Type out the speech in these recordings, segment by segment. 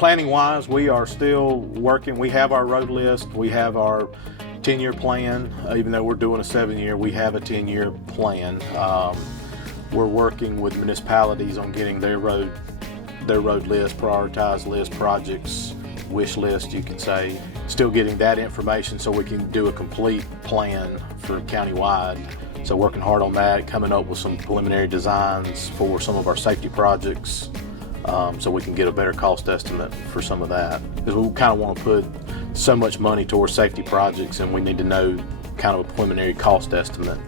Planning wise, we are still working. We have our road list. We have our 10-year plan. Even though we're doing a 7-year, we have a 10-year plan. We're working with municipalities on getting their road list, prioritized list, projects, wish list, you could say. Still getting that information so we can do a complete plan for countywide. So working hard on that, coming up with some preliminary designs for some of our safety projects, so we can get a better cost estimate for some of that. Because we kind of want to put so much money towards safety projects, and we need to know kind of a preliminary cost estimate,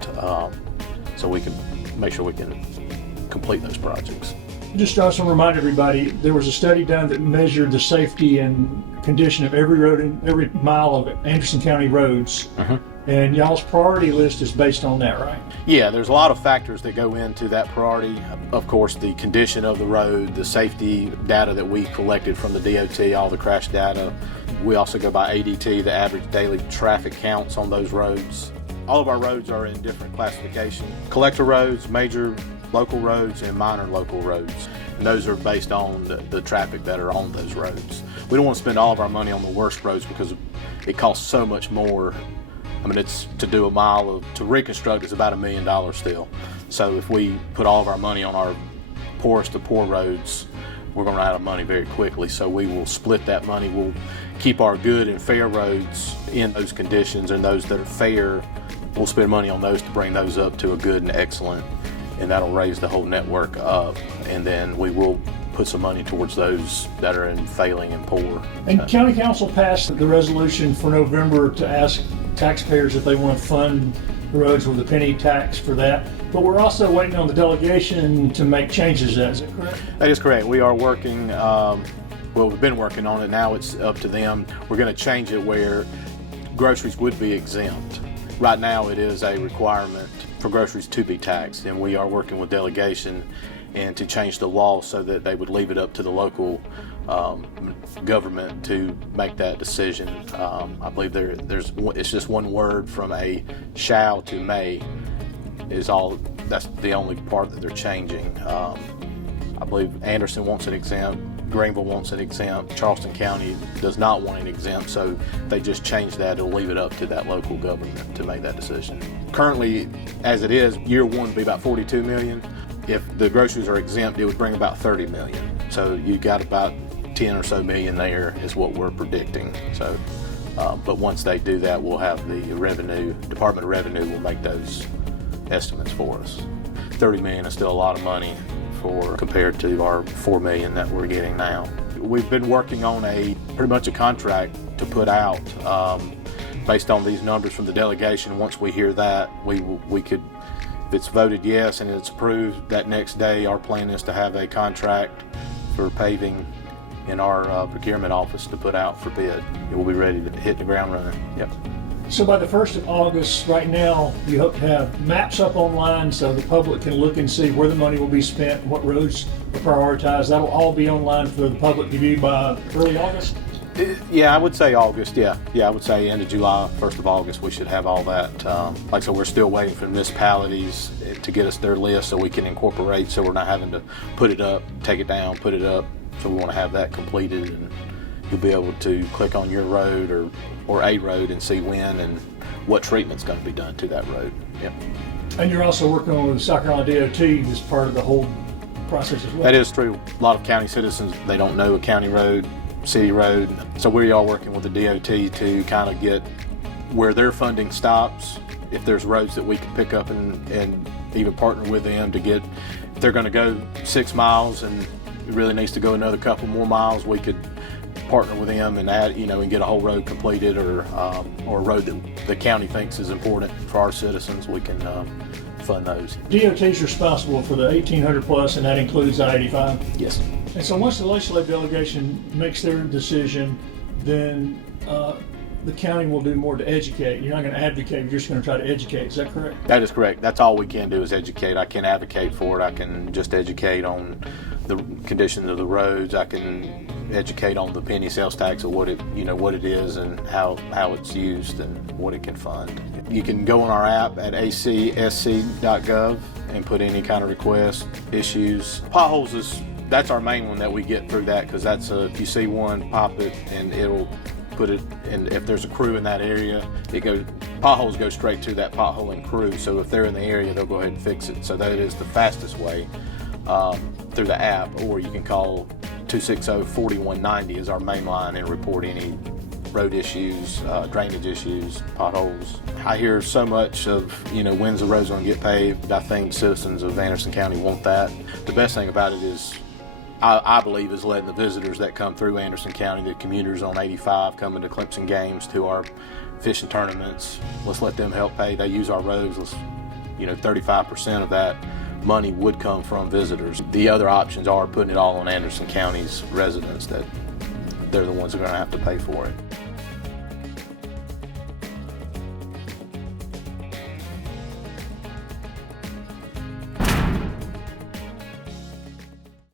so we can make sure we can complete those projects. Just also remind everybody, there was a study done that measured the safety and condition of every road and every mile of Anderson County roads. And y'all's priority list is based on that, right? Yeah, there's a lot of factors that go into that priority. Of course, the condition of the road, the safety data that we collected from the DOT, all the crash data. We also go by ADT, the average daily traffic counts on those roads. All of our roads are in different classification. Collector roads, major local roads, and minor local roads. And those are based on the traffic that are on those roads. We don't want to spend all of our money on the worst roads because it costs so much more. I mean, it's to do a mile to reconstruct is about $1 million still. So if we put all of our money on our poorest of poor roads, we're going to run out of money very quickly. So we will split that money. We'll keep our good and fair roads in those conditions, and those that are fair, we'll spend money on those to bring those up to a good and excellent, and that'll raise the whole network up. And then we will put some money towards those that are in failing and poor. And County Council passed the resolution for November to ask taxpayers if they want to fund the roads with a penny tax for that. But we're also waiting on the delegation to make changes to that. Is that correct? That is correct. We are working, well, we've been working on it. Now it's up to them. We're going to change it where groceries would be exempt. Right now it is a requirement for groceries to be taxed, and we are working with delegation and to change the law so that they would leave it up to the local government to make that decision. I believe it's just one word from a shall to may is all. That's the only part that they're changing. I believe Anderson wants it exempt, Greenville wants it exempt, Charleston County does not want it exempt, so they just changed that. It'll leave it up to that local government to make that decision. Currently, as it is, year one would be about $42 million. If the groceries are exempt, it would bring about $30 million. So you got about 10 or so million there is what we're predicting. So, but once they do that, we'll have the Department of Revenue will make those estimates for us. $30 million is still a lot of money compared to our $4 million that we're getting now. We've been working on pretty much a contract to put out based on these numbers from the delegation. Once we hear that, we could, if it's voted yes and it's approved, that next day our plan is to have a contract for paving in our procurement office to put out for bid. It will be ready to hit the ground running. Yep. So by the 1st of August, right now, you hope to have maps up online so the public can look and see where the money will be spent, what roads are prioritized. That'll all be online for the public to view by early August? Yeah, I would say August, yeah. I would say end of July, 1st of August, we should have all that. Like I said, we're still waiting for municipalities to get us their list so we can incorporate, so we're not having to put it up, take it down, put it up. So we want to have that completed, and you'll be able to click on your road or a road and see when and what treatment's going to be done to that road. Yep. And you're also working on the South Carolina DOT as part of the whole process as well. That is true. A lot of county citizens, they don't know a county road, city road. So we are working with the DOT to kind of get where their funding stops. If there's roads that we can pick up and even partner with them to get, if they're going to go 6 miles and it really needs to go another couple more miles, we could partner with them and add, and get a whole road completed, or a road that the county thinks is important for our citizens. We can fund those. DOT is responsible for the 1,800 plus, and that includes I-85? Yes. And so once the legislative delegation makes their decision, then the county will do more to educate. You're not going to advocate, you're just going to try to educate. Is that correct? That is correct. That's all we can do is educate. I can't advocate for it. I can just educate on the condition of the roads. I can educate on the penny sales tax of what it is and how it's used and what it can fund. You can go on our app at acsc.gov and put any kind of request, issues. Potholes is that's our main one that we get through that, because that's if you see one, pop it and it'll put it, and if there's a crew in that area, potholes go straight to that potholing crew. So if they're in the area, they'll go ahead and fix it. So that is the fastest way through the app, or you can call 260-4190 is our main line and report any road issues, drainage issues, potholes. I hear so much of, when's the road's going to get paved. I think citizens of Anderson County want that. The best thing about it is, I believe, is letting the visitors that come through Anderson County, the commuters on 85 coming to Clemson games, to our fishing tournaments, let's let them help pay. They use our roads. 35% of that money would come from visitors. The other options are putting it all on Anderson County's residents, that they're the ones that are going to have to pay for it.